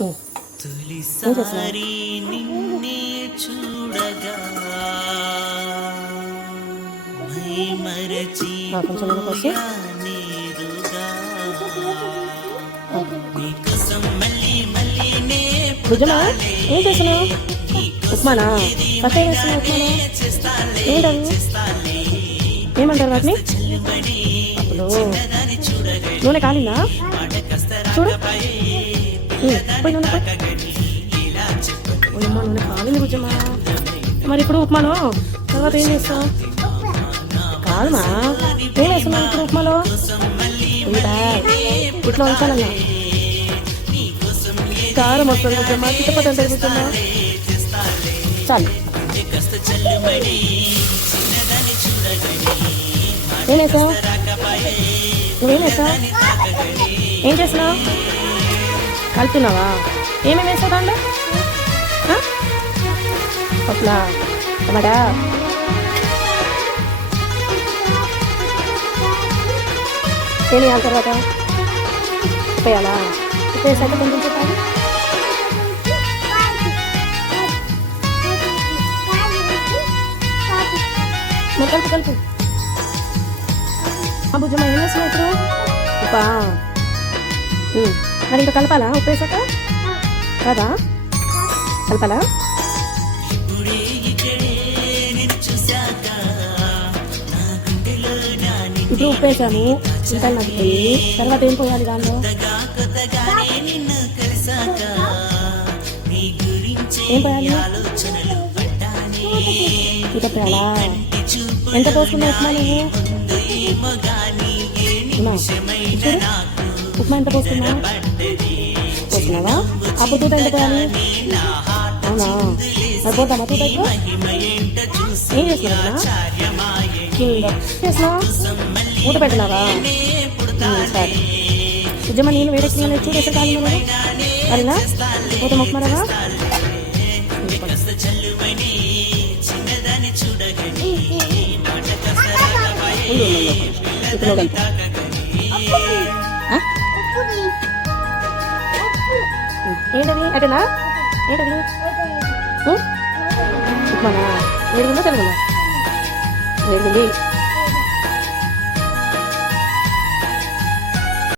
తొలిసారి నిన్నే చూడగా మై మరచి నేరుగా నీకోసం మళ్ళీ మళ్ళీ నే ఏం చేస్తున్నావు? ఉప్మానా? ఫస్ట్ ఏం చేస్తున్నావు? ఉప్మాలో ఏమంటారు వాటిని? అప్పుడు నూనె కాలిందా? చూడు పోయి నూనె నూనె కాలింది బుజ్జమ్మా. మరి ఇప్పుడు ఉప్మాలో తర్వాత ఏం చేస్తావు? కాదమ్మా, ఏం వేస్తున్నావు ఇప్పుడు ఉప్మాలో? ఇట్లా ఉంచాలన్నా కారం వస్తుంది బుజ్జమ్మా, చిట్టపట అంటే బుజ్జమ్మా. చాలు ఏం వేసావు? నువ్వేం వేసావు? ఏం చేస్తున్నావు? కలుపుతున్నావా? ఏమేమి వేసావు దాంట్లో? పప్పులా, టమాటా, ఏం వేయాలి తర్వాత? ఉప్పు వేయాలా? ఉప్పు వేసాక కొంచెం చెప్పాలి. మరి కలుపు కలుపు. బుజ్జమ్మ ఏం వేస్తున్నావు ఇప్పుడు? ఉప్పా? మరి ఇంకా కలపాలా? ఉప్పు వేసాక కాదా? కలపాలా? ఇప్పుడు ఉప్పు వేసాము, చింతలు నగ్గిపోయి తర్వాత ఏం పోయాలి దానిలో? ఏం పోయాలి? ఇంకా పోయాలా? ఎంత పోసుకున్నావు ఉప్మా నువ్వు? ఉప్మా ఎంత పోసుకున్నావు? పోసుకున్నావా? అప్పుడు తూట ఎంత పోయాలి? అవునా? మరి పోతామా తూట ఎక్కువ? ఏం చేస్తున్నావు? చేసినావు? ఊట పెట్టినావా? సరే నిజమా, నేను వేరే క్రీమ్ చూడేసే కాదు మరినా పోతాం ఉప్మారావా? ఇప్పుడు ఏంటది? అటనా? ఏంటది? ఉప్మానా? వేడిగుందా తెలుగుందా? వేడిగుంది.